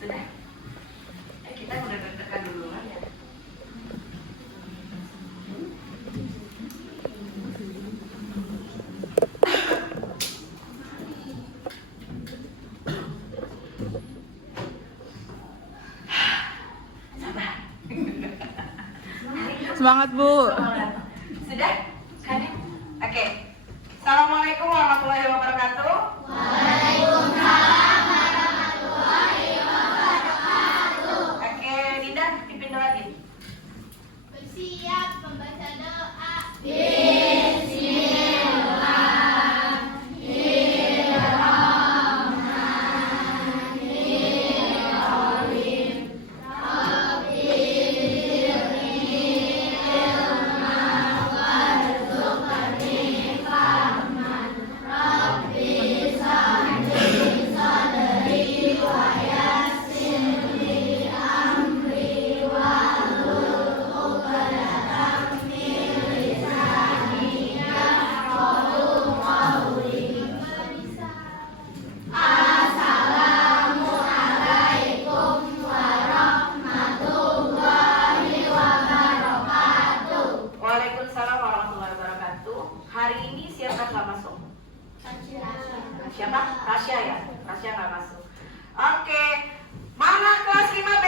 Sudah? Kita udah deg-degan dulu ya. Semangat Bu. Sudah? Kan? Oke. Assalamualaikum warahmatullahi wabarakatuh. Waalaikumsalam warahmatullahi wabarakatuh. Oke, Dinda dipindah lagi. Bersiap membaca doa. Waalaikumsalam warahmatullahi wabarakatuh. Hari ini siapa nggak masuk? Siapa? Rasya ya? Rasya nggak masuk. Oke. Mana kelas 5B?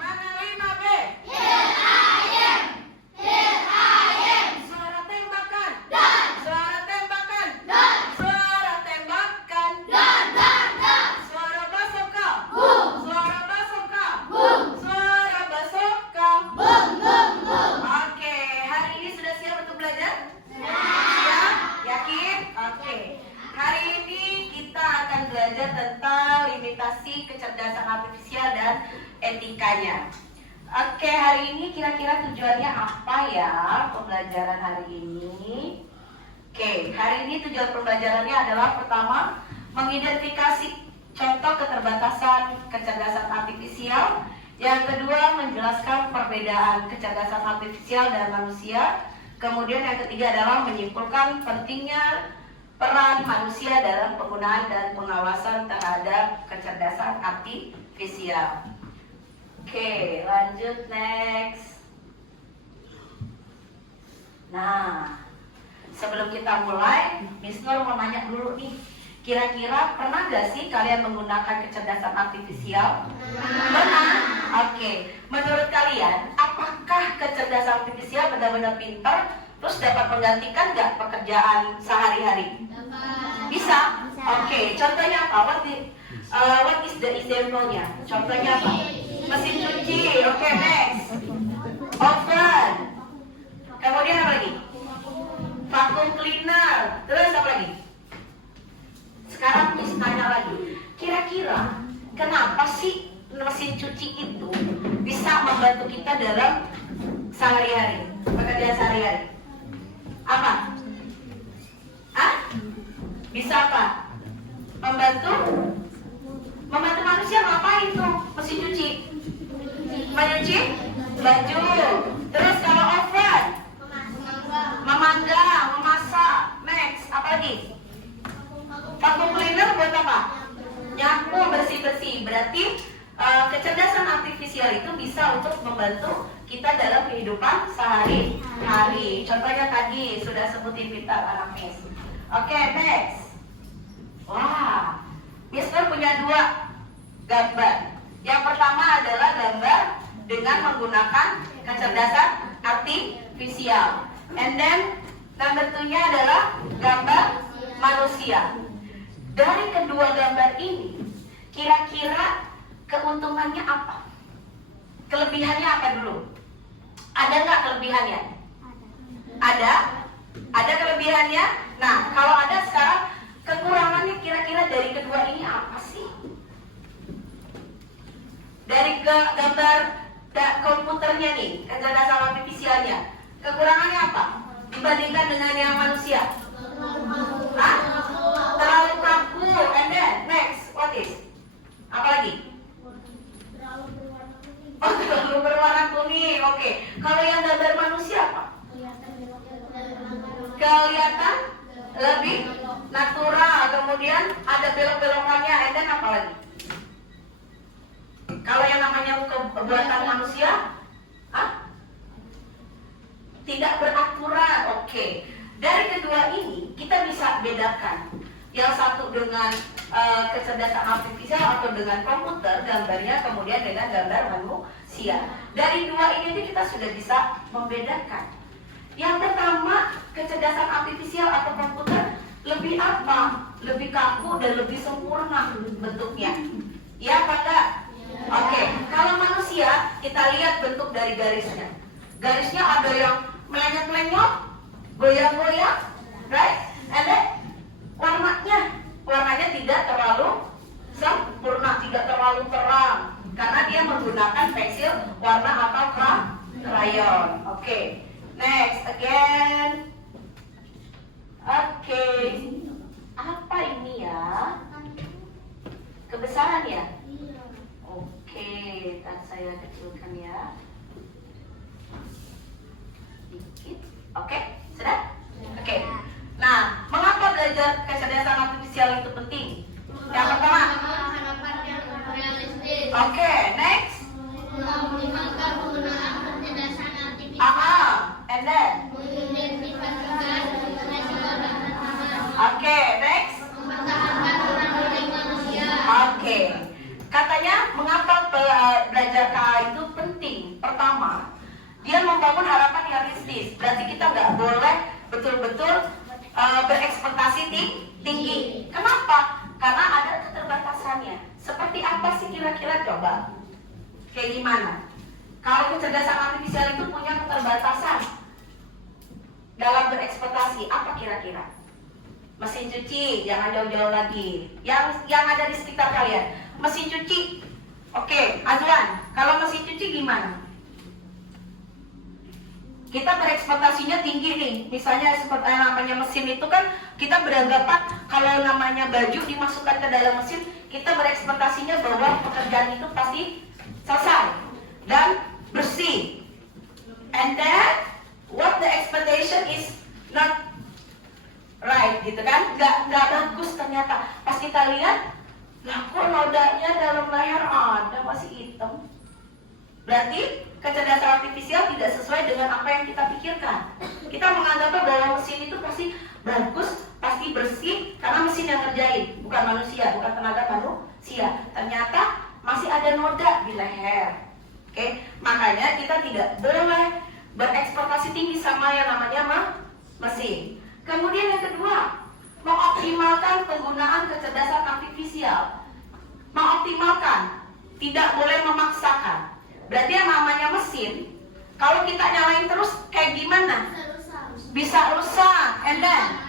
Mana 5B? Suara tembakan. Suara tembakan. Suara tembakan. Suara basoka. Suara basoka. Suara basoka. Oke, hari ini sudah siap untuk belajar? Siap? Yakin? Oke. Hari ini kita akan belajar tentang limitasi kecerdasan artifisial dan etikanya. Oke, hari ini kira-kira tujuannya apa ya pembelajaran hari ini? Oke, hari ini tujuan pembelajarannya adalah pertama, mengidentifikasi contoh keterbatasan kecerdasan artifisial. Yang kedua, menjelaskan perbedaan kecerdasan artifisial dan manusia. Kemudian yang ketiga adalah menyimpulkan pentingnya peran manusia dalam penggunaan dan pengawasan terhadap kecerdasan artifisial. Oke, lanjut next. Nah, sebelum kita mulai, Miss Nur mau nanya dulu nih. Kira-kira pernah gak sih kalian menggunakan kecerdasan artifisial? Pernah? Oke. Menurut kalian, apakah kecerdasan artifisial benar-benar pintar terus dapat menggantikan gak pekerjaan sehari-hari? Bisa? Oke. Contohnya apa? What is the example-nya? Contohnya apa? Mesin cuci. Oke, next. Oven. Kemudian apa lagi? Vacuum cleaner. Terus apa lagi? Sekarang Miss tanya lagi, kira-kira kenapa sih mesin cuci itu bisa membantu kita dalam sehari-hari, pekerjaan sehari-hari? Apa? Hah? Bisa apa? Membantu? Membantu manusia ngapain tuh mesin cuci? Menyuci baju. Terus kalau oven? Memanggang, memasak. Next, apa lagi? Vacuum cleaner buat apa? Nyapu, bersih-bersih. Berarti kecerdasan artifisial itu bisa untuk membantu kita dalam kehidupan sehari-hari. Contohnya tadi sudah sebutin pintar anak Miss. Oke, next. Wah, Miss Nur punya 2 gambar. Yang pertama adalah gambar dengan menggunakan kecerdasan artifisial. And then gambar 2-nya adalah gambar manusia. Dari kedua gambar ini, kira-kira keuntungannya apa? Kelebihannya apa dulu? Ada nggak kelebihannya? Ada? Ada kelebihannya? Nah, kalau ada sekarang, kekurangannya kira-kira dari kedua ini apa sih? Dari gambar komputernya nih, kecerdasan artifisialnya, kekurangannya apa? Dibandingkan dengan yang manusia? Hah? Terlalu kaku. And then next, what is? Apa lagi? Oh, terlalu berwarna kuning. Oke. Kalau yang gambar manusia apa? Kelihatan lebih natural, kemudian ada belok-belokannya, and then apa lagi? Kalau yang namanya buatan manusia, tidak beraturan. Oke. Dari kedua ini kita bisa bedakan. Yang satu dengan kecerdasan artifisial atau dengan komputer, gambarnya kemudian dengan gambar manusia. Dari dua ini kita sudah bisa membedakan. Yang pertama, kecerdasan artifisial atau komputer lebih apa? Lebih kaku dan lebih sempurna bentuknya. Ya, apa enggak? Oke. Kalau manusia, kita lihat bentuk dari garisnya. Garisnya ada yang melenyot-lenyot, goyang-goyang, right? And then warnanya tidak terlalu sempurna, tidak terlalu terang, karena dia menggunakan pensil warna atau krayon. Oke. Next again. Oke. Apa ini ya? Kebesaran ya? Oke, ntar saya kecilkan ya. Dikit. Oke, sudah? Oke. Nah, mengapa belajar kecerdasan artifisial itu penting? Yang pertama. Harapan yang realistis. Oke, next. Mengoptimalkan penggunaan kecerdasan artifisial. And then. Mengidentifikasikan resiko dan tantangan. Oke, next. Mempertahankan nilai manusia. Oke. Katanya mengapa belajar KA itu penting? Pertama, dia membangun harapan yang realistis. Berarti kita nggak boleh betul-betul berekspektasi tinggi. Kenapa? Karena ada keterbatasannya. Seperti apa sih kira-kira, coba? Kayak gimana? Kalau kecerdasan artifisial itu punya keterbatasan dalam berekspektasi, apa kira-kira? Mesin cuci, jangan jauh-jauh lagi. Yang ada di sekitar kalian, mesin cuci. Oke, Azwan, kalau mesin cuci gimana? Kita berekspektasinya tinggi nih. Misalnya seperti namanya mesin itu kan kita beranggapan kalau namanya baju dimasukkan ke dalam mesin, kita berekspektasinya bahwa pekerjaan itu pasti selesai dan bersih. And then what the expectation is not right, gitu kan? Nggak bagus ternyata. Pas kita lihat, lah kok nodanya dalam layar ada masih hitam. Berarti kecerdasan artifisial tidak sesuai dengan apa yang kita pikirkan. Kita menganggap bahwa mesin itu pasti bagus, pasti bersih, karena mesin yang ngerjain, bukan manusia, bukan tenaga manusia. Ternyata masih ada noda di leher. Oke, makanya kita tidak boleh berekspektasi tinggi sama yang namanya mesin. Kemudian yang kedua, mengoptimalkan penggunaan kecerdasan artifisial. Mengoptimalkan, tidak boleh memaksakan. Berarti yang namanya mesin, kalau kita nyalain terus kayak gimana? Bisa rusak, and then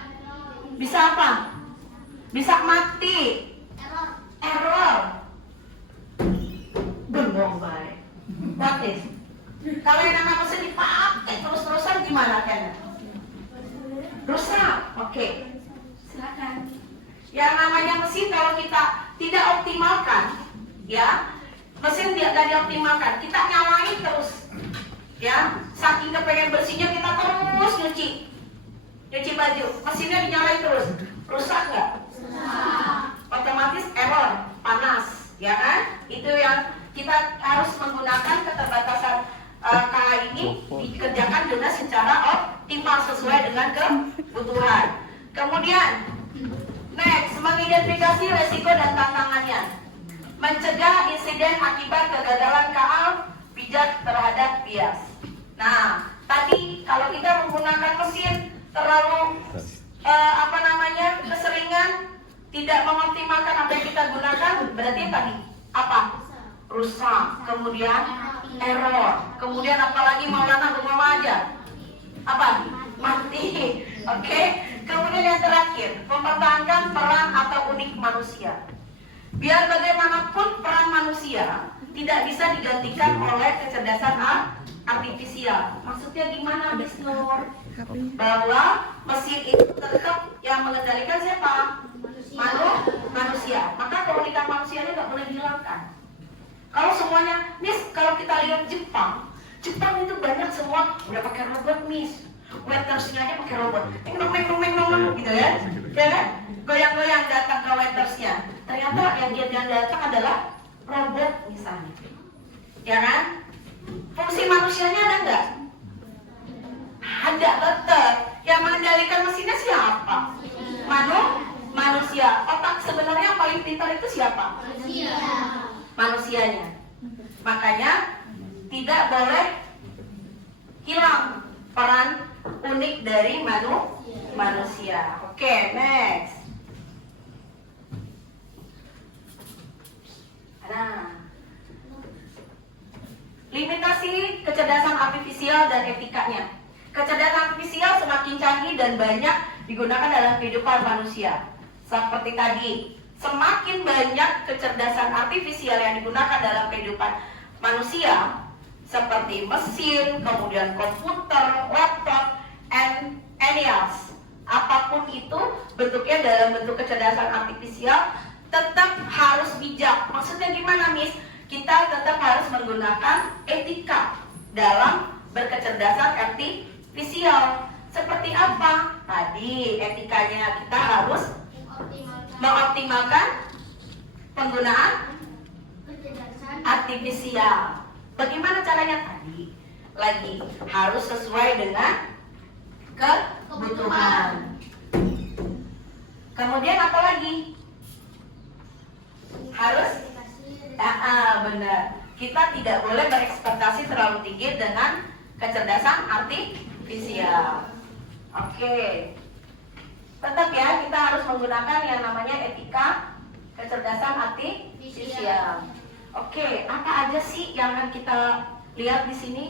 bisa apa? Bisa mati. Error. Bengong baik. What is? Kalau yang namanya mesin dipakai terus-terusan gimana kan? Rusak. Oke. Silakan. Yang namanya mesin kalau kita tidak optimalkan, ya. Mesin tidak dioptimalkan, kita nyalain terus, ya. Saking kepengen bersihnya kita terus nyuci baju, mesinnya dinyalain terus, rusak nggak? Otomatis error, panas, ya kan? Itu yang kita harus menggunakan keterbatasan KA ini dikerjakan dengan secara optimal sesuai dengan kebutuhan. Kemudian, next, mengidentifikasi resiko dan tantangannya. Mencegah insiden akibat kegagalan KA pijat terhadap bias. Nah, tadi kalau kita menggunakan mesin terlalu keseringan, tidak mengoptimalkan apa yang kita gunakan, berarti tadi apa? Rusak, kemudian error, kemudian apalagi Maulana Gumama aja apa? Mati. Oke. Kemudian yang terakhir, mempertahankan peran atau unik manusia. Biar bagaimanapun peran manusia tidak bisa digantikan oleh kecerdasan artifisial. Maksudnya gimana, Miss Nur? Bahwa mesin itu tetap yang mengendalikan siapa? Manusia. Maka keunikan manusianya nggak boleh dihilangkan. Kalau semuanya, Miss, kalau kita lihat Jepang itu banyak semua udah pakai robot, Miss. Waitersnya aja pakai robot, gitu ya. Ya kan? Goyang-goyang datang ke waitersnya. Ternyata yang datang adalah robot misalnya. Ya kan? Fungsi manusianya ada nggak? Ada, tetap. Yang mengendalikan mesinnya siapa? Manusia. Otak sebenarnya yang paling pintar itu siapa? Manusianya. Makanya tidak boleh hilang peran unik dari manusia. Oke, next. Nah, limitasi kecerdasan artifisial dan etikanya. Kecerdasan artifisial semakin canggih dan banyak digunakan dalam kehidupan manusia. Seperti tadi, semakin banyak kecerdasan artifisial yang digunakan dalam kehidupan manusia, seperti mesin, kemudian komputer, laptop, and any else. Apapun itu bentuknya dalam bentuk kecerdasan artifisial, tetap harus bijak. Maksudnya gimana, Miss? Kita tetap harus menggunakan etika dalam berkecerdasan artifisial. Seperti apa? Tadi etikanya kita harus mengoptimalkan penggunaan artifisial. Bagaimana caranya tadi? Lagi harus sesuai dengan kebutuhan. Kemudian apa lagi? Harus benar. Kita tidak boleh berekspektasi terlalu tinggi dengan kecerdasan artifisial. Oke. Tetap ya, kita harus menggunakan yang namanya etika kecerdasan artifisial. Oke, apa aja sih yang akan kita lihat di sini?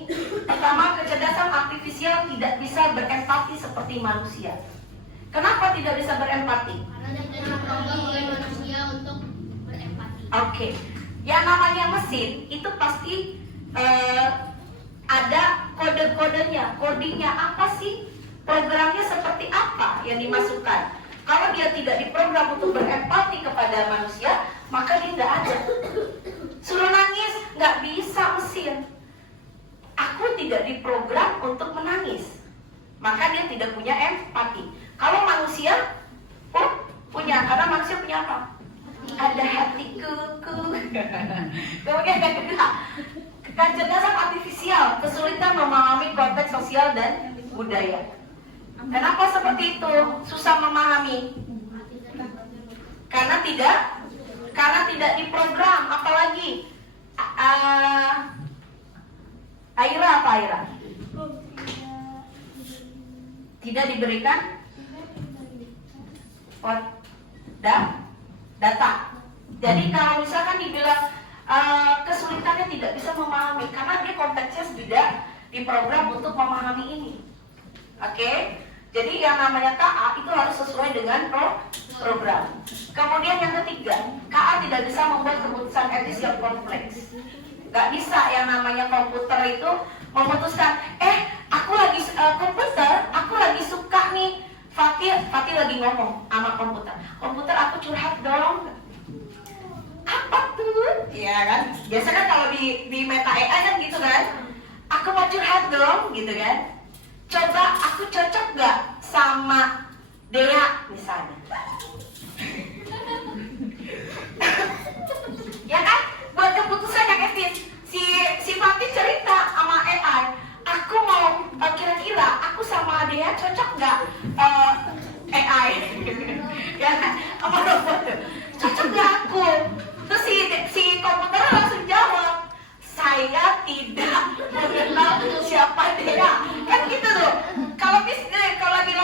Pertama, kecerdasan artifisial tidak bisa berempati seperti manusia. Kenapa tidak bisa berempati? Karena tidak diprogram oleh manusia untuk berempati. Oke, yang namanya mesin itu pasti ada kode-kodenya, codingnya apa sih? Programnya seperti apa yang dimasukkan? Kalau dia tidak diprogram untuk berempati kepada manusia, maka dia tidak ada. Suruh nangis, nggak bisa mesin. Aku tidak diprogram untuk menangis, maka dia tidak punya empati. Kalau manusia punya, karena manusia punya apa? Ada hati kuku. Kemudian yang kedua, kecerdasan artifisial, kesulitan memahami konteks sosial dan budaya. Kenapa seperti itu? Susah memahami. Karena tidak diprogram. Apalagi Aira apa Aira? Tidak diberikan data. Jadi kalau misalkan dibilang kesulitannya tidak bisa memahami, karena dia konteksnya tidak diprogram untuk memahami ini. Oke? Jadi yang namanya KA itu harus sesuai dengan program. Kemudian yang ketiga, KA tidak bisa membuat keputusan etis yang kompleks. Gak bisa yang namanya komputer itu memutuskan, aku lagi komputer, aku lagi suka nih. Fatih lagi ngomong sama komputer. Komputer, aku curhat dong. Apa tuh? Ya kan? Biasa kan kalau di Meta AI kan gitu kan? Aku mau curhat dong, gitu kan? Coba aku cocok gak sama Dea misalnya? Ya kan? Buat keputusan yang etis. Si Fatih cerita sama AI, aku mau kira-kira aku sama Dea cocok gak AI? Ya kan? Apa robot? Cocok gak aku? Terus si komputer langsung jawab, saya tidak mengenal siapa Dea. Kan gitu tuh. Kalau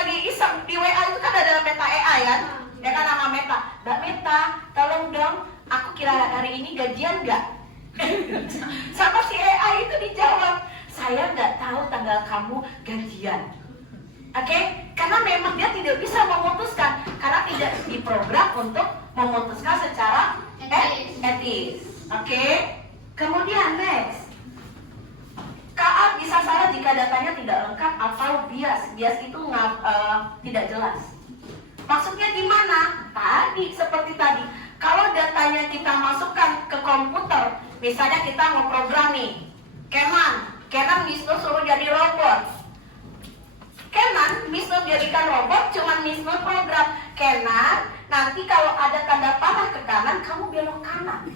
lagi iseng di WA itu kan ada Meta AI kan? Ya kan nama Meta. Mbak Meta, tolong dong, aku kira hari ini gajian nggak? Sama si AI itu dijawab, saya nggak tahu tanggal kamu gajian. Oke? Karena memang dia tidak bisa memutuskan, karena tidak diprogram untuk memutuskan secara etis. Oke? Kemudian next, KA bisa salah jika datanya tidak lengkap atau bias. Bias itu tidak jelas. Maksudnya gimana? Tadi seperti tadi. Kalau datanya kita masukkan ke komputer, misalnya kita mau program nih, Canon Wisnu suruh jadi robot. Canon Wisnu jadikan robot, cuman Wisnu program. kanan, nanti kalau ada tanda panah ke kanan, kamu belok kanan.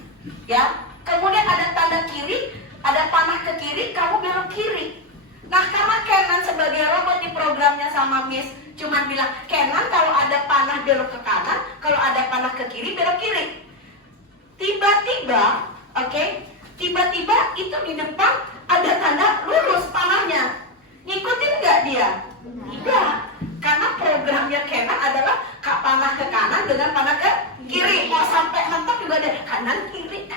Ya. Kemudian ada tanda kiri, ada panah ke kiri, kamu belok kiri. Nah, karena Canon sebagai robot di programnya sama Miss cuman bilang Canon kalau ada panah belok ke kanan, kalau ada panah ke kiri belok kiri. Tiba-tiba, tiba-tiba itu di depan ada tanda lurus panahnya. Ngikutin nggak dia? Tidak, karena programnya Canon adalah panah ke kanan dengan panah ke kiri. Mau sampai mentok juga ada kanan kiri,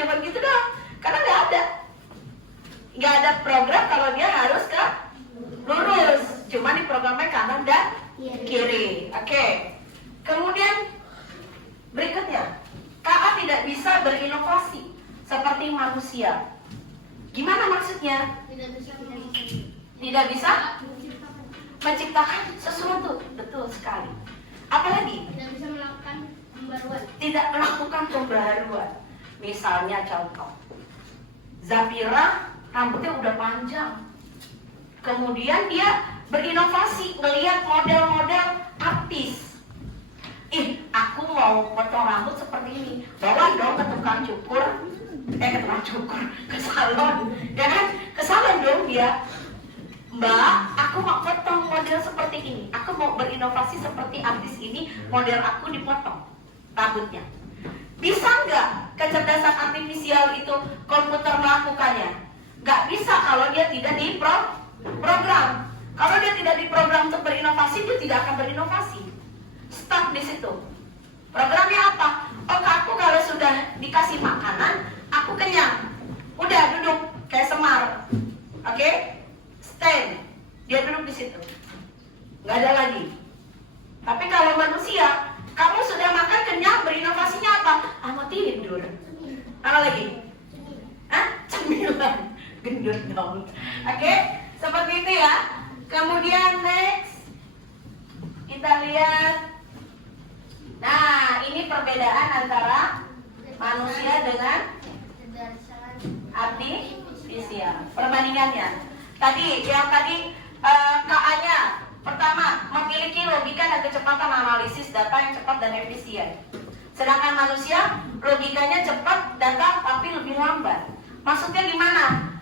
cuma gitu doang. Karena nggak ada program kalau dia harus ke lurus. Cuma di programnya kanan dan kiri. Oke. Kemudian berikutnya, KA tidak bisa berinovasi seperti manusia. Gimana maksudnya? Tidak bisa menciptakan sesuatu. Betul sekali. Apalagi? Tidak bisa melakukan pembaruan. Tidak melakukan pembaruan. Misalnya contoh, Zafira rambutnya udah panjang. Kemudian dia berinovasi, melihat model-model artis. Aku mau potong rambut seperti ini. Bawa dong ke tukang cukur. Ke salon. Ya kan? Ke salon dong dia. Mbak, aku mau potong model seperti ini. Aku mau berinovasi seperti artis ini. Model aku dipotong rambutnya. Bisa nggak kecerdasan artifisial itu komputer melakukannya? Nggak bisa kalau dia tidak diprogram. Kalau dia tidak diprogram untuk berinovasi, dia tidak akan berinovasi. Stop di situ. Programnya apa? Aku kalau sudah dikasih makanan, aku kenyang. Udah duduk kayak Semar. Stand. Dia duduk di situ. Nggak ada lagi. Tapi kalau manusia, kamu sudah makan kenyang, berinovasinya apa? Mau tidur. Apa lagi? Cemilan. Gendut dong. Seperti itu ya. Kemudian next kita lihat. Nah, ini perbedaan antara manusia dengan artifisial. Perbandingannya. Yang tadi KA-nya pertama, memiliki logika dan kecepatan analisis data yang cepat dan efisien. Sedangkan manusia logikanya cepat, data tapi lebih lambat. Maksudnya gimana?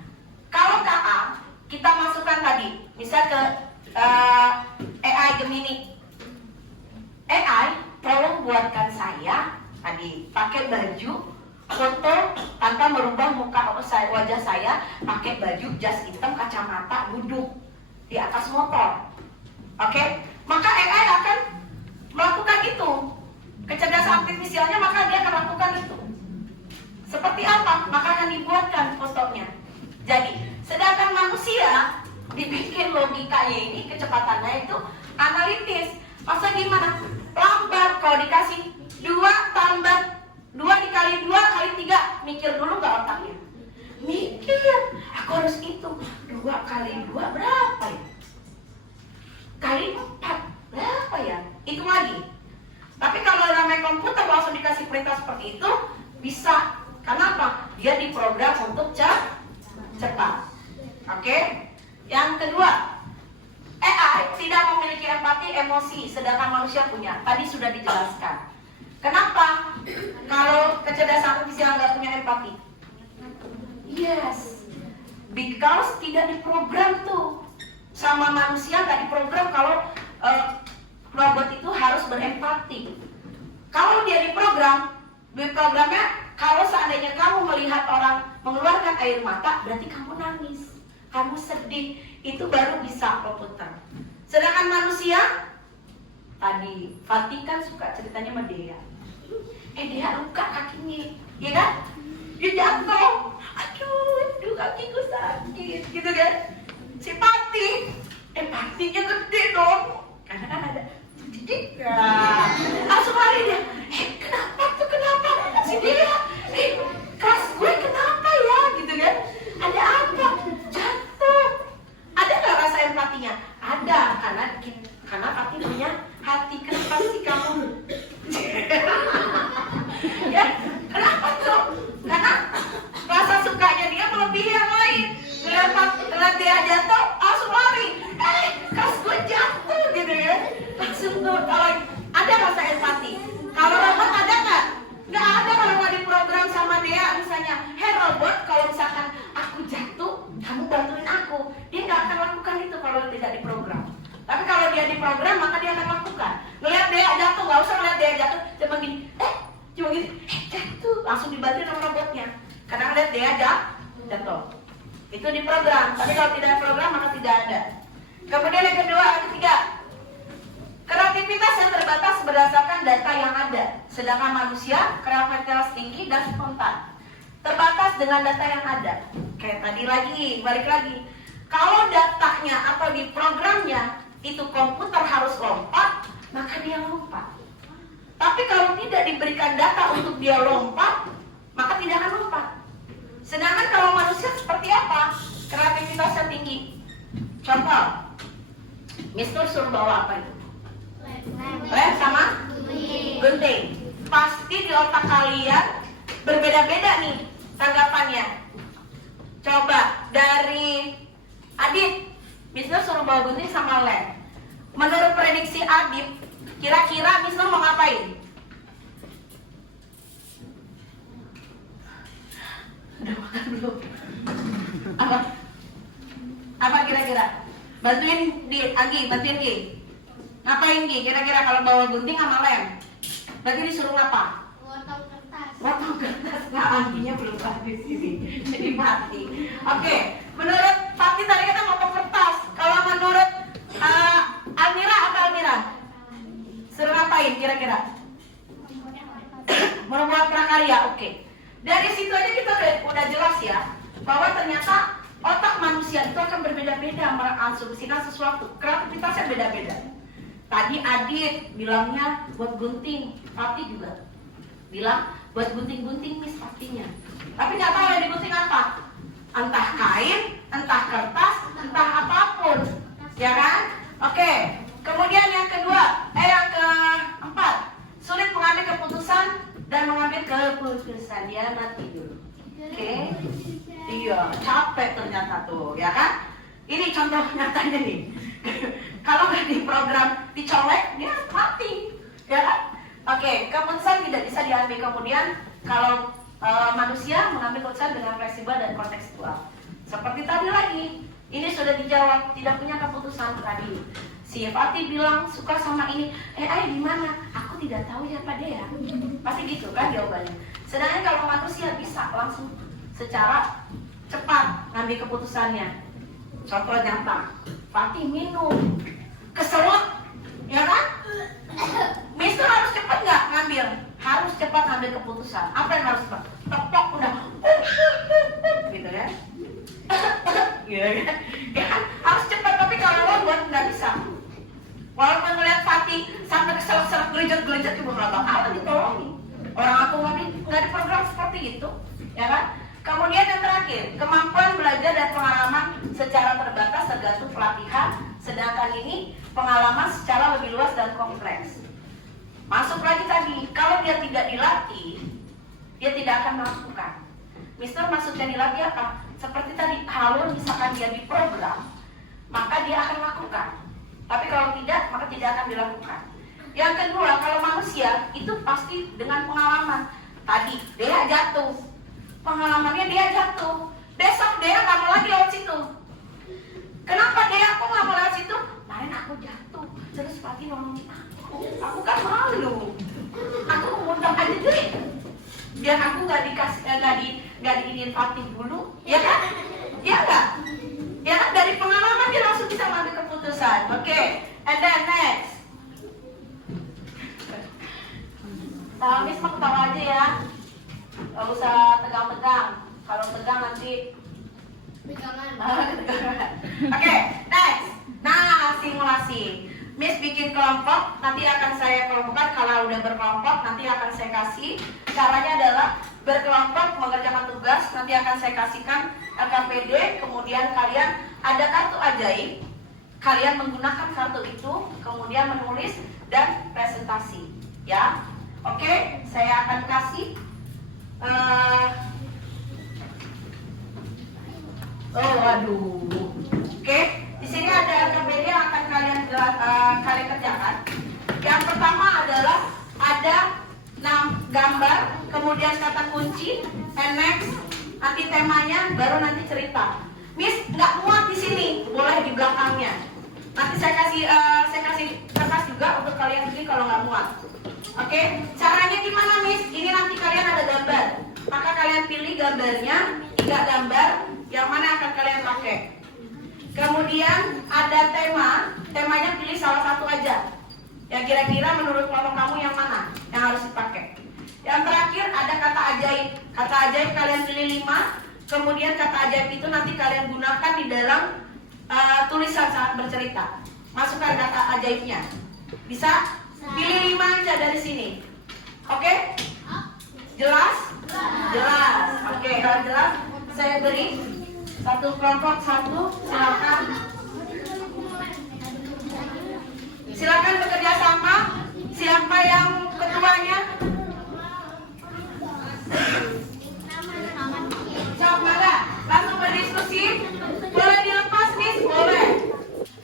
Kalau KA kita masukkan tadi, misal ke AI Gemini. AI, tolong buatkan saya tadi pakai baju foto tanpa merubah wajah saya, pakai baju jas hitam, kacamata, duduk di atas motor. Maka AI akan melakukan itu. Kecerdasan artifisialnya maka dia akan melakukan itu. Seperti apa? Maka akan dibuatkan fotonya. Jadi, sedangkan manusia dibikin logikanya ini, kecepatannya itu analitis. Masa gimana? Lambat. Kalau dikasih 2 tambah 2 dikali 2 kali 3, mikir dulu nggak otaknya? Mikir. Aku harus hitung 2 kali 2 berapa ya? Kali 4 berapa ya? Hitung lagi. Tapi kalau namanya komputer langsung dikasih perintah seperti itu, bisa. Kenapa? Dia diprogram untuk cepat. Yang kedua, AI tidak memiliki empati, emosi, sedangkan manusia punya. Tadi sudah dijelaskan. Kenapa? Kalau kecerdasan artifisial nggak punya empati? Yes, because tidak diprogram tuh. Sama manusia nggak diprogram kalau robot itu harus berempati. Kalau dia diprogramnya, kalau seandainya kamu melihat orang mengeluarkan air mata, berarti kamu nangis, kamu sedih, itu baru bisa komputer. Sedangkan manusia, tadi Fatih kan suka ceritanya sama Dea. Dea luka kakinya, ya kan? Dia jatuh, aduh kakiku sakit, gitu kan? Si Fatih, empatinya gede dong, karena kan ada titik. Langsung lari dia, kenapa? Si Dea, kelas gue kenapa ya, gitu kan? Ada apa? Jatuh. Ada nggak rasa empatinya? Ada, karena Fatih punya hati. Kenapa sih kamu? Ya, kenapa tuh? Karena rasa sukanya dia melebihi yang lain. Ngeliat dia jatuh, langsung lari. Kelas gue jatuh, gitu ya. Langsung tuh, kalau ada Itu di program. Tapi kalau tidak ada program maka tidak ada. Kemudian yang kedua, yang ketiga, kreativitas yang terbatas berdasarkan data yang ada. Sedangkan manusia kreativitas tinggi dan spontan. Terbatas dengan data yang ada. Kayak tadi lagi, balik lagi. Kalau datanya atau di programnya itu komputer harus lompat, maka dia lompat. Tapi kalau tidak diberikan data untuk dia lompat, maka tidak akan lompat. Sedangkan kalau manusia seperti apa? Kreativitasnya tinggi. Contoh, Mister suruh bawa apa itu? Lem sama gunting. Pasti di otak kalian berbeda-beda nih tanggapannya. Coba dari Adit, Mister suruh bawa gunting sama lem. Menurut prediksi Adit, kira-kira Mister mau ngapain? Udah makan belum? Apa kira-kira? Bantuin di Agi, bantuin Gi. Ngapain Gi? Kira-kira kalau bawa gunting sama lem? Berarti disuruh apa? Potong kertas. Potong kertas. Nah, Aginya belum habis ini. Jadi mati. Oke, menurut Pati tadi kita potong kertas. Kalau menurut Almira, apa Almira? Suruh ngapain kira-kira? Membuat prakarya, oke. Dari situ aja kita udah jelas ya bahwa ternyata otak manusia itu akan berbeda-beda mengasumsikan sesuatu. Kreativitasnya beda-beda. Tadi Adit bilangnya buat gunting, Pati juga bilang buat gunting-gunting Miss pastinya. Tapi nggak tahu yang digunting apa. Entah kain, entah kertas, entah apapun, ya kan? Oke. Kemudian yang kedua, yang keempat, sulit mengambil keputusan dan mengambil keputusan. Dia mati dulu. Oke. Iya, capek ternyata tuh, ya kan? Ini contoh nyatanya nih. Kalau nggak diprogram dicolek, dia mati, ya kan? Oke, keputusan tidak bisa diambil. Kemudian kalau manusia mengambil keputusan dengan fleksibel dan kontekstual. Seperti tadi lagi, ini sudah dijawab, tidak punya keputusan tadi. Si Fatih bilang suka sama ini, Ayah gimana? Aku tidak tahu ya Pak ya. Pasti gitu kan jawabannya. Sedangkan kalau manusia bisa langsung secara cepat ngambil keputusannya. Contoh nyata, Fatih minum, keselak, ya kan? Mister harus cepat nggak ngambil? Harus cepat ngambil keputusan. Apa yang harus cepat? Tepok udah, gitu kan? Gitu kan? Ya kan? Harus cepat, tapi kalau buat nggak bisa. Walaupun melihat Fatih sampai keselak-selak gerejet-gerejet juga nggak bakal ditolongin. Orang aku nggak diprogram seperti itu, ya kan? Kemudian yang terakhir, kemampuan belajar dan pengalaman secara terbatas tergantung pelatihan. Sedangkan ini pengalaman secara lebih luas dan kompleks. Masuk lagi tadi, kalau dia tidak dilatih, dia tidak akan melakukan. Mister maksudnya dilatih apa? Seperti tadi, kalau misalkan dia diprogram, maka dia akan lakukan. Tapi kalau tidak, maka tidak akan dilakukan. Yang kedua, kalau manusia itu pasti dengan pengalaman. Tadi dia jatuh, pengalamannya dia jatuh. Besok dia nggak mau lagi lewat situ. Kenapa dia? Aku nggak mau lewat situ? Kemarin aku jatuh, terus pagi nolongin aku kan malu. Aku ngundang aja deh. Biar aku nggak dikasih, nggak diinin Fatih dulu, ya kan? Ya nggak? Ya kan dari pengalaman dia langsung bisa mengambil keputusan. Oke, and then next. Nah, Miss mah ketawa aja ya. Gak usah tegang-tegang. Kalau tegang nanti Pegangan. Oke, next. Nah, simulasi. Miss bikin kelompok, nanti akan saya kelompokkan. Kalau udah berkelompok, nanti akan saya kasih. Caranya adalah berkelompok mengerjakan tugas. Nanti akan saya kasihkan LKPD. Kemudian kalian ada kartu ajaib. Kalian menggunakan kartu itu, kemudian menulis dan presentasi. Ya, oke. Saya akan kasih. Oh, waduh. Oke, di sini ada LKPD yang akan kalian kerjakan. Yang pertama adalah ada gambar, kemudian kata kunci, and next nanti temanya, baru nanti cerita. Miss nggak muat di sini, boleh di belakangnya. Nanti saya kasih kertas juga untuk kalian pilih kalau nggak muat. Oke, caranya gimana Miss? Ini nanti kalian ada gambar, maka kalian pilih gambarnya 3 gambar. yang mana akan kalian pakai. Kemudian ada temanya pilih salah satu aja. Ya kira-kira menurut kelompok kamu yang mana yang harus dipakai. Yang terakhir ada kata ajaib. Kata ajaib kalian pilih 5. Kemudian kata ajaib itu nanti kalian gunakan di dalam tulisan saat bercerita. Masukkan kata ajaibnya. Bisa? Pilih 5 aja dari sini. Oke? Jelas? Jelas. Oke, kalau jelas saya beri satu kelompok satu. Silakan. Silakan bekerja sama. Siapa yang ketuanya? Jawab mana? Langsung berdiskusi. Boleh dilepas, Miss? Boleh.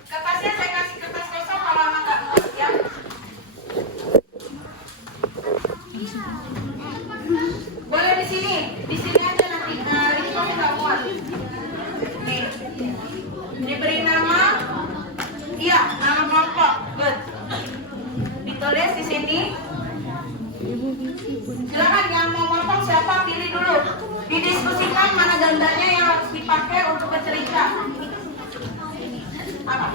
Kertasnya saya kasih kertas kosong kalau anak nggak mau, ya. Boleh di sini aja nanti. Ini kok nggak muat. Nih, diberi nama. Iya, nama kelompok. Good. Ditulis di sini. Silakan yang mau motong siapa pilih dulu. Didiskusikan mana gambarnya yang harus dipakai untuk bercerita. Apa?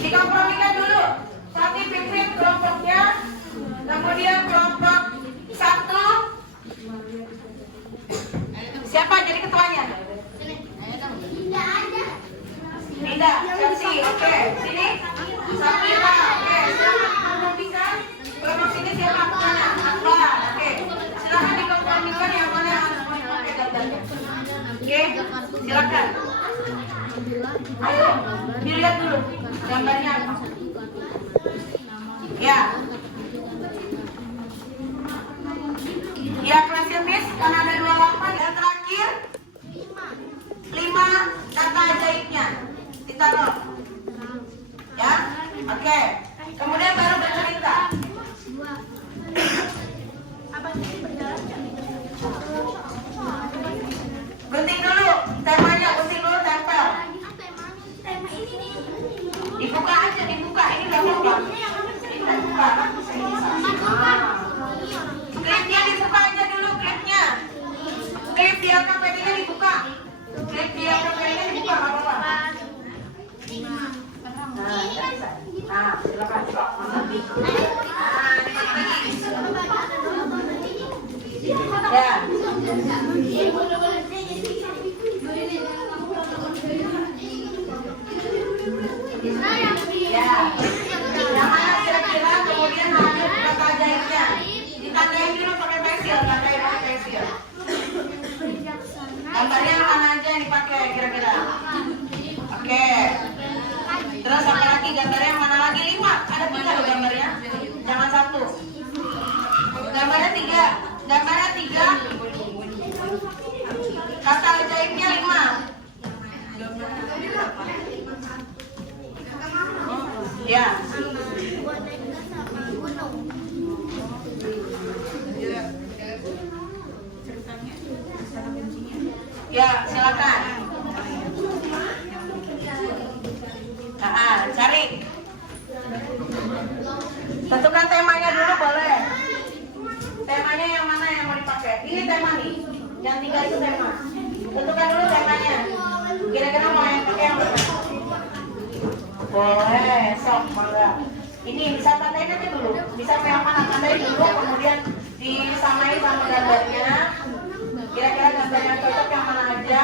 Dikompromikan dulu. Sati Fikri kelompoknya, kemudian kelompok 1. Siapa jadi ketuanya? Tidak, Chelsea, oke. Sini, Safira, oke. Silakan dikompromikan. Kelompok sini siapa ketuanya? Akbar, oke. Silakan dikompromikan yang mana yang harus dipakai gambarnya. Oke, silakan. Ayo, dilihat dulu gambarnya apa. Ya. Ya, kelasnya Miss, karena ada 28. Yang terakhir 5 kata ajaibnya ditaruh. Ya, oke. Kemudian baru bercerita. Gunting dulu temanya, gunting dulu tempel. Dibuka aja, dibuka. Ini nggak apa-apa. Ini dibuka. Klipnya dibuka aja dulu, klipnya. Klip di LKPD-nya dibuka. Klip di LKPD-nya dibuka, nggak apa-apa. Nah, silakan. Ya. Ya. Yang mana kira-kira kemudian ada kata ajaibnya? Ditandain dulu pakai pensil, tandain pakai pensil. Gambarnya yang mana aja yang dipakai kira-kira? Oke. Terus apa lagi gambarnya yang mana lagi? 5. Ada 3 loh gambarnya. Jangan 1. Gambarnya 3. Gambarnya 3. Kata ajaibnya 5. Ya. Ya, silakan. Cari. Tentukan temanya dulu boleh. Temanya yang mana yang mau dipakai? Ini tema nih. Yang 3 itu tema. Tentukan dulu temanya. Kira-kira mau yang pakai yang mana? Boleh, sok, mangga. Ini bisa tandain aja dulu. Bisa yang mana? Tandain dulu, kemudian disamai sama gambarnya. Kira-kira gambar yang cocok yang mana aja?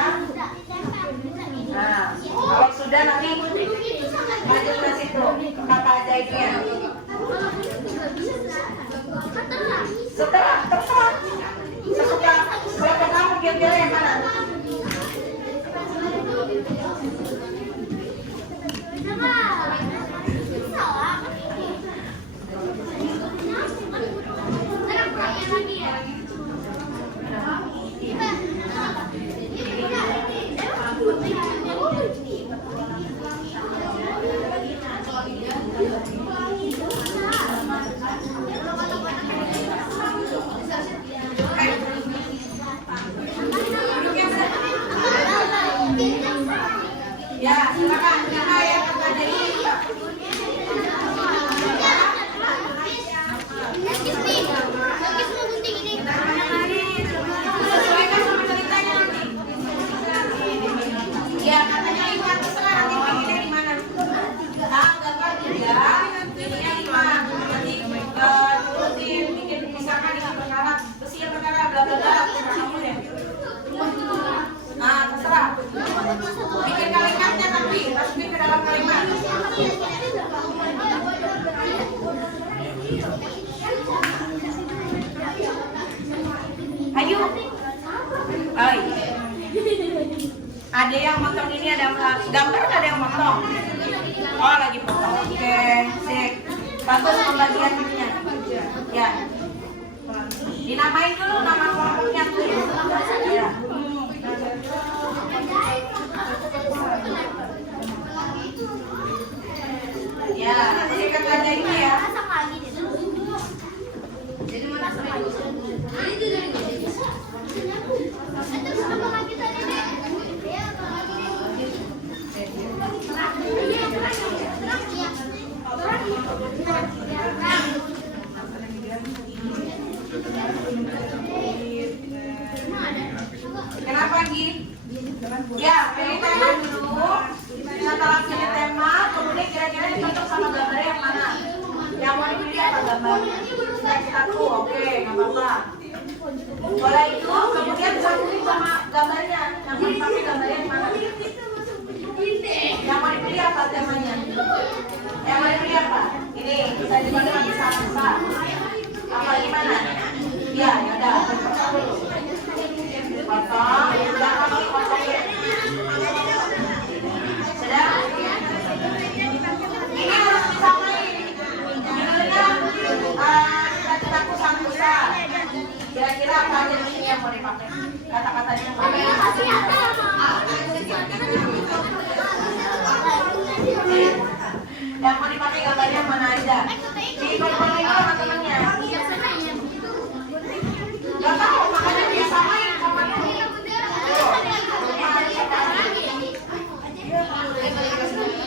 Nah, kalau sudah nanti lanjut ke situ, kata ajaibnya. Setelah, terserah. Sesuka, kalau kamu kira-kira yang mana? Duduknya Ada yang motong ini, ada yang gambar, ada yang motong. Oh, lagi potong. Oke, sip. Bagus pembagian ininya. Ya. Dinamain dulu nama kelompoknya tuh. Ya. Ya, sikat aja ini ya. Kenapa Gi? Ya, pilih tema dulu. Setelah pilih tema, kemudian kira-kira yang cocok sama gambarnya yang mana? Yang mau dipilih apa gambarnya? Satu, oke, nggak apa-apa. Boleh itu, kemudian sambungin sama gambarnya. Yang mau dipakai gambarnya yang mana? Yang mau dipilih apa temanya? Yang mau dipilih apa? Ini, bisa dipilih bisa. Apa gimana? Ya, yaudah. Potong, udah kami potongin. Sudah? Ini harus disamain. Judulnya cita-citaku sang nusa. Kira-kira apa aja di sini yang mau dipakai? Kata-katanya yang mana? Yang mau dipakai gambarnya mana aja? Dikompilin sama temennya. Gak tahu, makanya disamain sama temennya.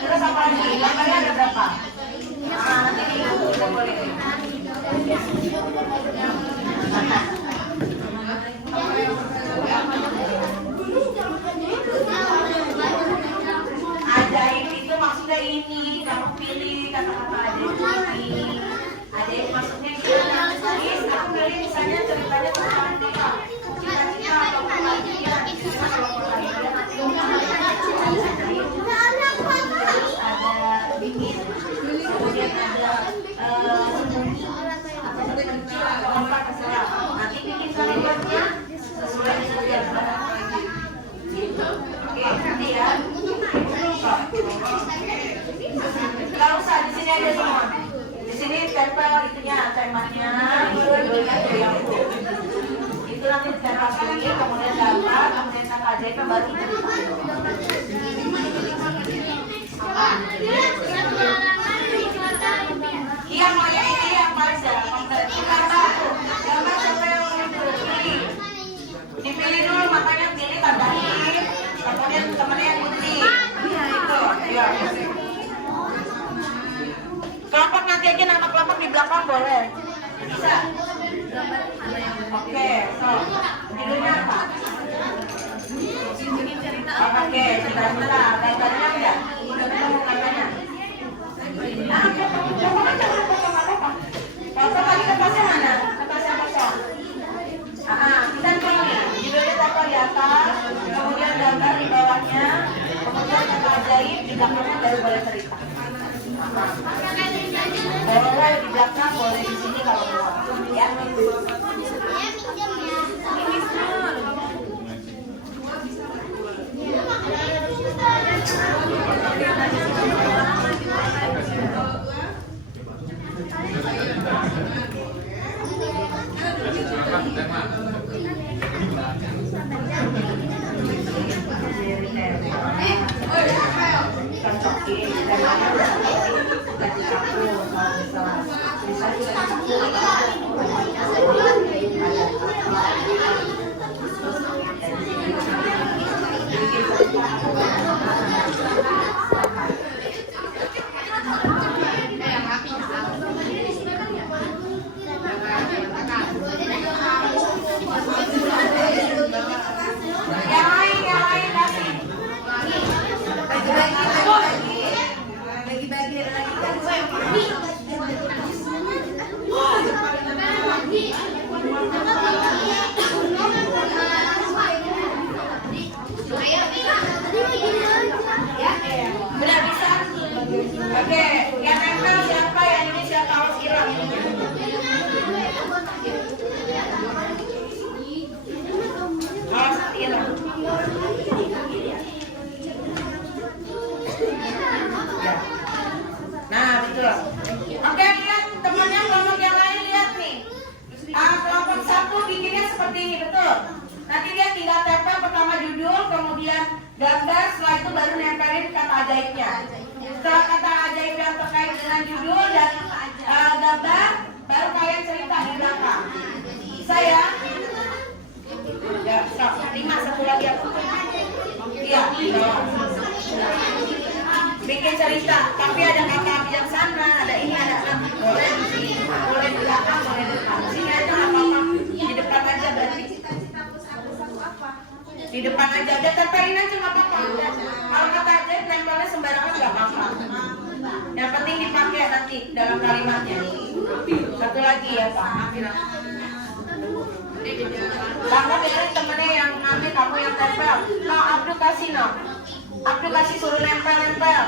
Terus apa lagi? Gambarnya ada berapa? Nah, nanti kita boleh. Ajaib itu maksudnya ini, kamu pilih kata-kata ajaib ini. Ajaib maksudnya gimana? Aku pilih misalnya ceritanya tentang cita-cita atau kebahagiaan. Ada dingin, kemudian ada sembunyi, atau kecil atau apa terserah. Nanti bikin kalimatnya sesuai dengan gambar. Oke, nanti ya. Gak usah, di sini aja semua. Di sini tempel itunya, temanya, judulnya yang itu nanti ditempel sini, kemudian gambar, kemudian kata ajaib baru cerita. Iya, mau ini yang baca. Gambar siapa yang mau dipilih? Dipilih dulu, makanya pilih tandain. Kemudian temennya yang putih. Iya, itu. Iya. Kelompok nanti aja nama kelompok di belakang boleh. Bisa. Oke, so judulnya apa? Oke, cerita-cerita. Gambarnya enggak? Udah ketemu katanya. Nah, potong aja, potong apa-apa. Potong lagi kertasnya mana? Kertasnya kosong. Kita pilih. Judulnya apa di atas, kemudian gambar di bawahnya, kemudian kata ajaib di belakangnya baru boleh cerita. Boleh di belakang, boleh di sini kalau mau. Ya. Benar bisa? Oke, yang nempel siapa? Yang ini siapa? Harus hilang. Harus hilang. betul. Oke, lihat temannya kelompok yang lain, lihat nih. Kelompok 1 bikinnya seperti ini, betul. Nanti dia tinggal tempel pertama judul, kemudian gambar, setelah itu baru nempelin kata ajaibnya. Setelah kata ajaib yang terkait dengan judul dan gambar, baru kalian cerita di belakang. Bisa ya? Ya, stop. 5, satu lagi aku. Iya, bikin cerita, tapi ada kata bijaksana, ada ini, ada boleh di sini, boleh di belakang, boleh di depan. Sini aja nggak apa-apa, di depan aja berarti. Di depan aja, udah tempelin aja nggak apa-apa. Kalau kata ajaib nempelnya sembarangan nggak apa-apa. Yang penting dipakai nanti dalam kalimatnya. Satu lagi ya Pak. Kamu dengerin temennya yang ngambil, kamu yang tempel. No, Abdul kasih no. Abdul kasih suruh nempel-nempel.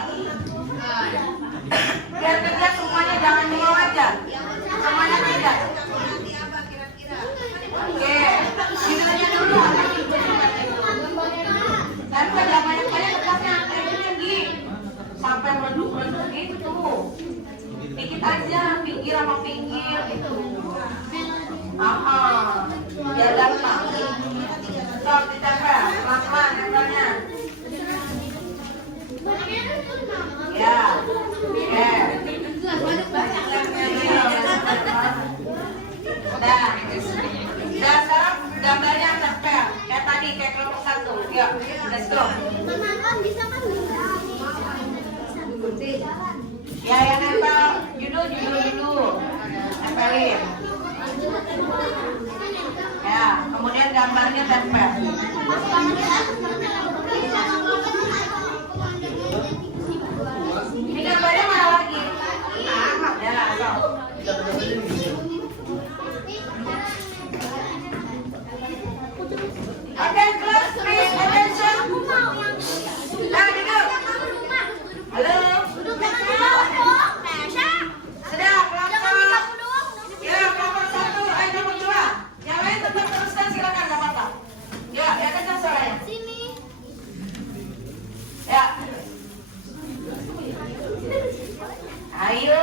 Biar kerja semuanya, jangan bengong aja. Semuanya tidak. Oke, judulnya dulu. Tempel jangan banyak-banyak, tetapnya angkanya tinggi. Sampai meleduk-meleduk gitu. Dikit aja, pinggir sama pinggir gitu. Biar gampang. Stop, ditempel, pelan-pelan nempelnya. Ya, udah sekarang gambarnya tempel kayak tadi, kayak kelompok 1. Yuk, let's go. Ya, yang nempel judul nempelin. Ya, kemudian gambarnya tempel. Ini gambarnya mana lagi? Ya, so. Okay, class, please attention. Nah, duduk. Halo. Sudah, kelompok. Ya, kelompok 1, kelompok 2. Yang lain tetap teruskan, silakan, nggak apa-apa. Ya, kencang suaranya. Ya. Ayo.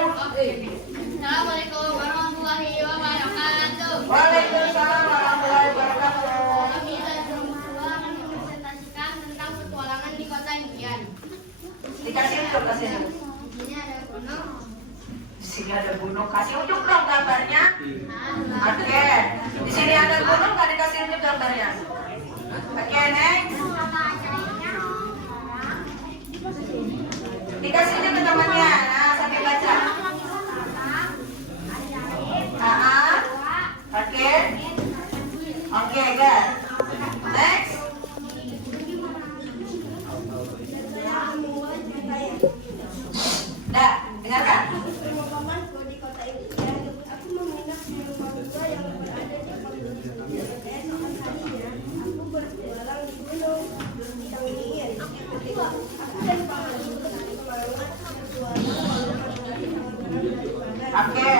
Assalamualaikum warahmatullahi wabarakatuh. Waalaikumsalam warahmatullahi wabarakatuh. Kami dari kelompok 2 akan mempresentasikan tentang petualangan di kota impian. Dikasih untuk kasih. Di sini ada gunung. Di sini ada gunung, kasih unjuk dong gambarnya. Oke. Di sini ada gunung, nggak dikasih unjuk gambarnya. Oke, next. Dikasih unjuk ke temannya. Nah, sambil baca. Oke. Oke, good. Next. Dah, dengarkan. Di kota impian, aku menginap di rumah tua yang berada di kampung impian. Keesokan harinya, aku berjualan di gunung yang dingin. Aku dan pamanku bersemangat berjualan dari Oke.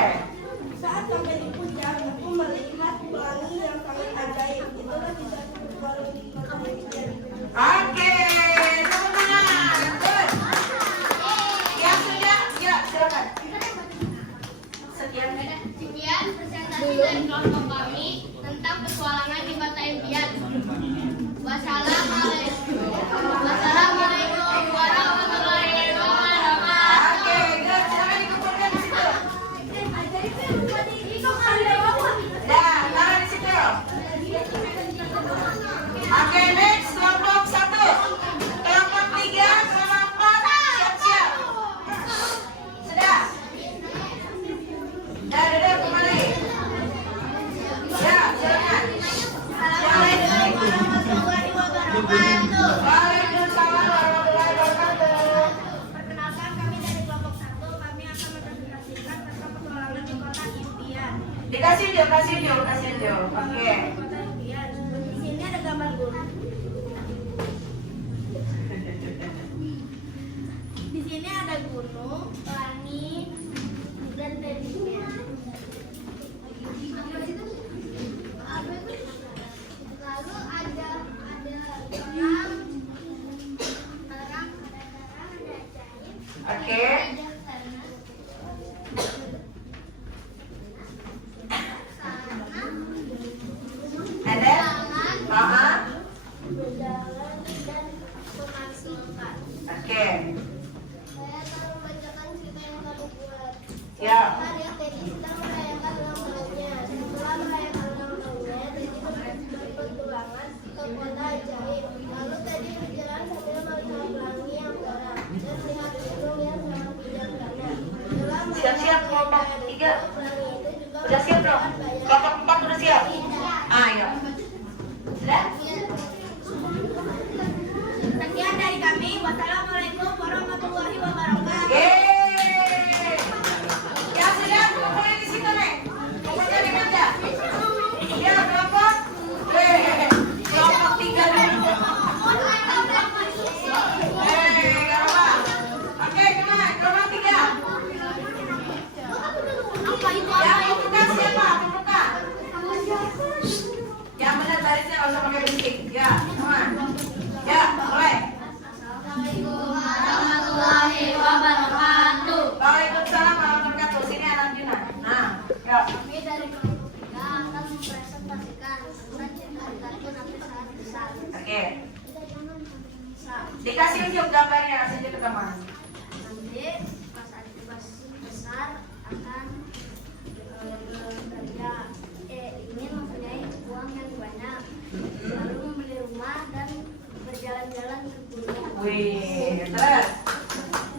Saat sampai di puncak, aku melihat pelangi yang sangat ajaib. Itulah kisah warung di kota impian. Oke, tepuk tangan. Good. Yang sudah, ya silakan. Sekian. Sekian presentasi dari kelompok kami tentang petualangan di kota impian. Wassalamualaikum warahmatullahi wabarakatuh. Oke, good. Silakan dikumpulkan di situ. Dah, taruh di situ. Oke, next kelompok 1. Kelompok 3 sama 4 siap-siap. Sudah. Dah, duduk kembali. Ya, silakan. Yang lain duduk. Waalaikumsalam warahmatullahi wabarakatuh. Perkenalkan, kami dari kelompok 1. Kami akan mempresentasikan tentang petualangan di kota impian. Dikasih unjuk. Oke. Kota impian. Di sini ada gambar gunung. Di sini ada gunung, langit, dan impian. Lalu ada terang, ada ajaib, Oke. ada tanah. Ya. Hari Teddy sedang merayakan ulang tahunnya. Setelah merayakan ulang tahunnya, Teddy berpetualangan ke kota ajaib. Lalu Teddy berjalan sambil melihat pelangi yang cerah dan melihat gunung yang sangat bijaksana. Setelah Siap-siap kelompok 3. pelangi itu juga Udah siap belum? Kelompok 4 udah siap? Ayo. Sudah? Sekian dari kami. Wassalamualaikum warahmatullahi wabarakatuh. Yeay. Ya sudah, kumpulin di situ nih. Kumpulkan di meja. Ya kelompok. Kelompok 3 dulu. Gak apa. Oke, kemana? Kelompok 3. Yang membuka siapa? Membuka. Yang benar barisnya nggak usah pakai berisik. Ya, teman. Ya, mulai. Assalamualaikum warahmatullahi wabarakatuh. Waalaikumsalam warahmatullahi wabarakatuh. Sini anak Juna. Nah, yuk. Kami dari kelompok 3 akan mempresentasikan tentang cinta kartun sampai saat besar. Oke. Dikasih unjuk gambarnya, tunjuk ke teman. Nanti pas adik besar akan bekerja, ingin mempunyai uang yang banyak, lalu membeli rumah dan berjalan-jalan ke gunung. Wih, terus.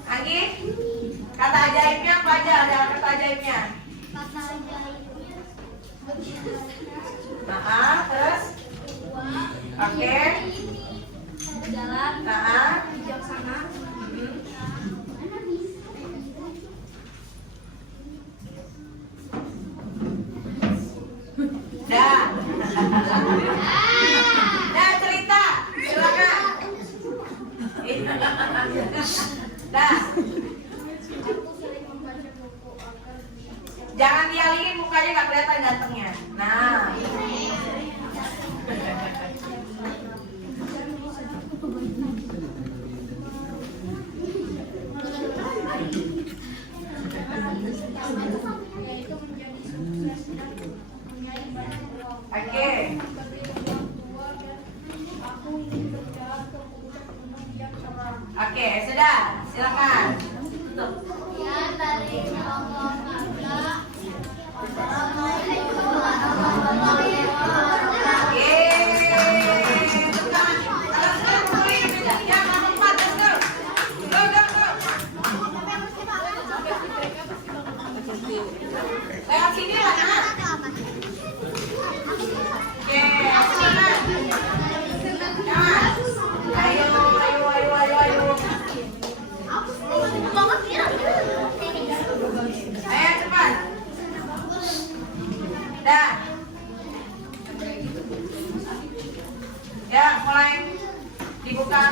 Lagi? Kata ajaibnya apa aja? Ada kata ajaibnya. Kata ajaibnya Terus? Oke. jalan bijaksana. Dah. Dah cerita. Silakan. Dah. Aku sering membaca buku agar Jangan dialingin mukanya nggak kelihatan gantengnya. Nah. yaitu menjadi sukses dan mempunyai banyak uang. Oke. Aku ingin berjalan ke puncak gunung yang cerah. Oke, sudah. Silakan. Tutup. Sekian dari kelompok 3. Wassalamualaikum warahmatullahi wabarakatuh. Yeay. Tepuk tangan. Kalau sudah kumpulin di meja. Ya, kelompok 4, let's go. Go, go, go. Lewat sini lah, nak. Oke, semangat. Jangan. Ayo, ayo, ayo, ayo, ayo. Ayo cepat. Dah. Ya, mulai dibuka.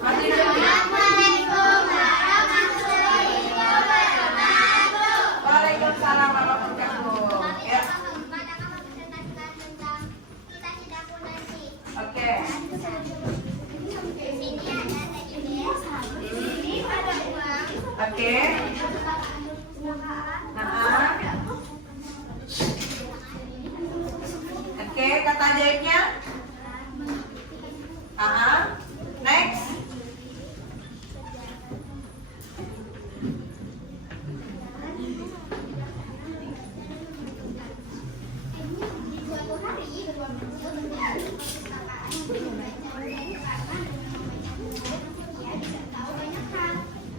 Masih Assalamualaikum warahmatullahi wabarakatuh. Waalaikumsalam warahmatullahi wabarakatuh. Ya, oke. Oke. Oke, kata ajaibnya. Next. Suatu hari beruang kecil menjadi perpustakaan yang menceritakan dia bisa tahu banyak hal.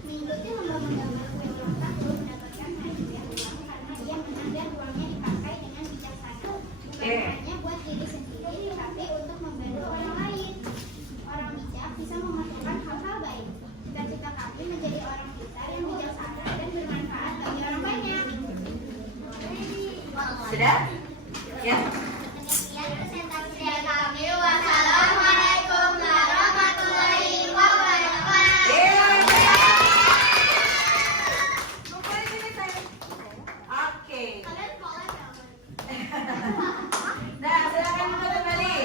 Mengikuti lomba menggambar kue ulang tahun mendapatkan hadiah uang karena dia menang dan uangnya dipakai dengan bijaksana. Bukan hanya buat diri sendiri, tapi untuk membantu orang lain. Orang bijak bisa memamerkan hal-hal baik. Cita-cita kami menjadi orang pintar yang bijaksana dan bermanfaat bagi orang banyak. Sudah? Ya. Sekian presentasi dari kami. Wassalamualaikum warahmatullahi wabarakatuh. Kumpulin sini, sayang. Oke. Kalian boleh nggak? Nah, silakan duduk kembali.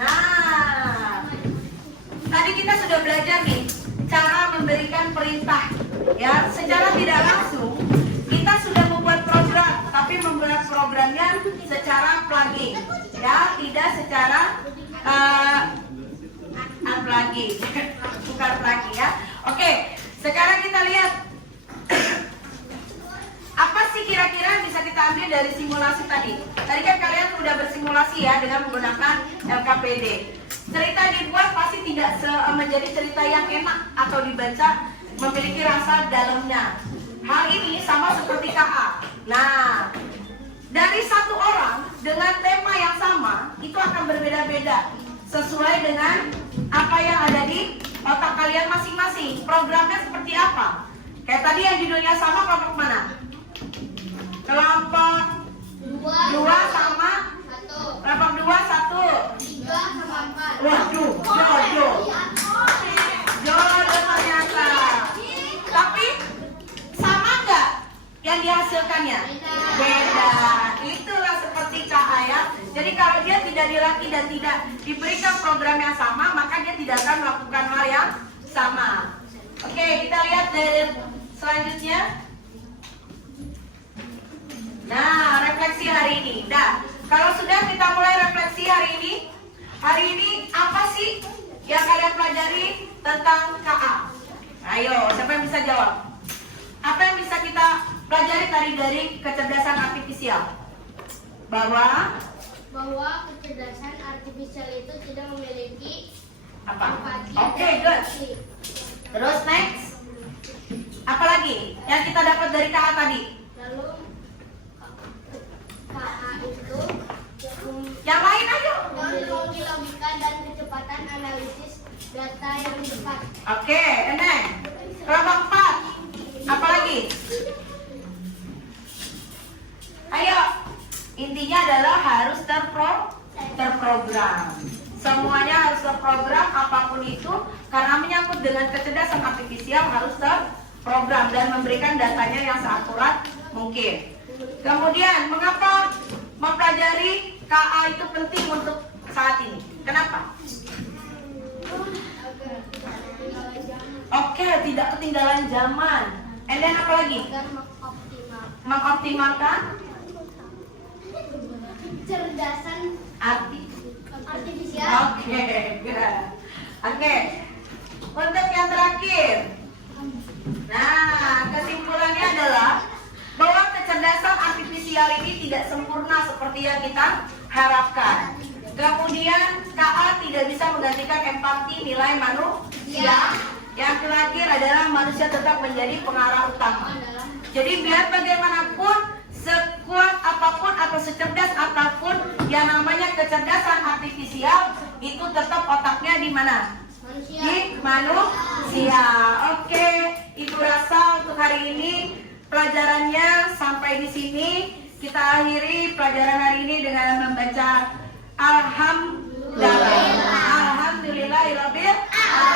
Nah, tadi kita sudah belajar nih cara memberikan perintah. Ya, secara tidak langsung kita sudah membuat program, tapi membuat programnya secara plugin, ya, tidak secara unplugging, bukan plugin ya. Oke, sekarang kita lihat dari simulasi tadi. Tadi kan kalian udah bersimulasi ya dengan menggunakan LKPD. Cerita dibuat pasti tidak menjadi cerita yang enak atau dibaca memiliki rasa dalamnya. Hal ini sama seperti KA. Nah, dari satu orang dengan tema yang sama itu akan berbeda-beda sesuai dengan apa yang ada di otak kalian masing-masing. Programnya seperti apa? Kayak tadi yang judulnya sama, kelompok mana? Kelompok 2 sama 1, kelompok 2 1. 3 sama 4. Waduh, jodoh. Jodoh ternyata. Tapi sama nggak yang dihasilkannya? Beda. Itulah seperti KA ya. Jadi kalau dia tidak dilatih dan tidak diberikan program yang sama, maka dia tidak akan melakukan hal yang sama. Oke, kita lihat dari selanjutnya. Nah, refleksi hari ini. Nah, kalau sudah kita mulai refleksi hari ini apa sih yang kalian pelajari tentang KA? Ayo, siapa yang bisa jawab? Apa yang bisa kita pelajari tadi dari kecerdasan artifisial? Bahwa kecerdasan artifisial itu tidak memiliki apa? empati Oke, dan good. empati. Terus next. Apa lagi yang kita dapat dari KA tadi? Lalu KA itu Yang lain ayo. memiliki logika dan kecepatan analisis data yang cepat. Oke, Eneng. Kelompok 4. Apa lagi? Ayo. Intinya adalah harus terprogram. Semuanya harus terprogram apapun itu karena menyangkut dengan kecerdasan artifisial harus terprogram dan memberikan datanya yang seakurat mungkin. Kemudian, mengapa mempelajari KA itu penting untuk saat ini? Kenapa? Oke, tidak ketinggalan zaman. And then apa lagi? Agar Mengoptimalkan kecerdasan artifisial. Oke, good. Oke. Untuk yang terakhir. Nah, kesimpulannya adalah bahwa kecerdasan artifisial ini tidak sempurna seperti yang kita harapkan. Kemudian KA tidak bisa menggantikan empati nilai manusia. Yang terakhir adalah manusia tetap menjadi pengarah utama. Jadi biar bagaimanapun, sekuat apapun atau secerdas apapun yang namanya kecerdasan artifisial itu tetap otaknya di mana? Manusia. Di manusia. Oke, Ibu rasa untuk hari ini pelajarannya sampai di sini. Kita akhiri pelajaran hari ini dengan membaca Alhamdulillahirabbil alamin.